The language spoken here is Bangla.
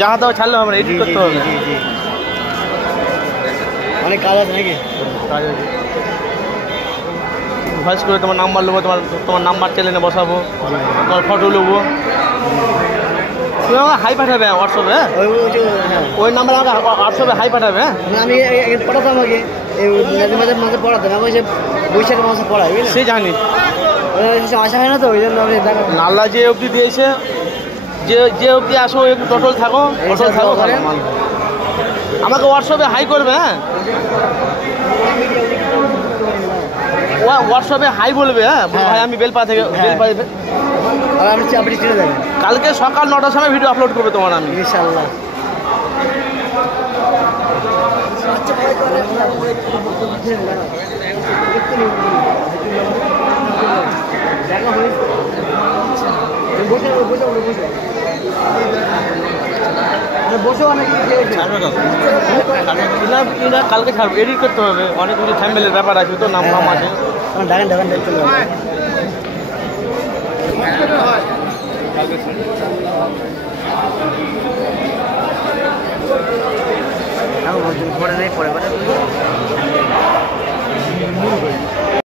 যাহা তাও ছাড়লে হবে না, এডিট করতে হবে। অনেক কাজ আছে নাকি? কাজ আছে, ভয়েস করে তোমার নাম্বার নেবো, তোমার নাম্বার চ্যানেলে বসাবো, তোমার ফটো নেবো। তুমি আমাকে হাই পাঠাবে হোয়াটসঅ্যাপে, ওই নাম্বারে আমাকে হোয়াটসঅ্যাপে হাই পাঠাবে। আমি পড়াতাম আগে, মাঝে মাঝে পড়াতাম, আমি সে বৈশাখের মাসে পড়াই, সে জানি আসা হয় না তো, ওই জন্য আমি নাল্লা যে অবধি দিয়েছে, যে অবধি আসো একটু টোটাল থাকো, টোটাল থাকো। আমাকে হোয়াটসঅ্যাপে হাই করবে, হ্যাঁ হোয়াটসঅ্যাপে হাই বলবে, হ্যাঁ ভাই আমি বেলপা থেকে, বেলপা আপনি চিনে যাবেন। কালকে সকাল 9টার সময় ভিডিও আপলোড করবে তোমার, আমি ইনশাআল্লাহ। কালকে ছাড়বো, এডিট করতে হবে, অনেক কিছু ফ্যামিলির ব্যাপার আছে তো, নাম নাম আছে। পরে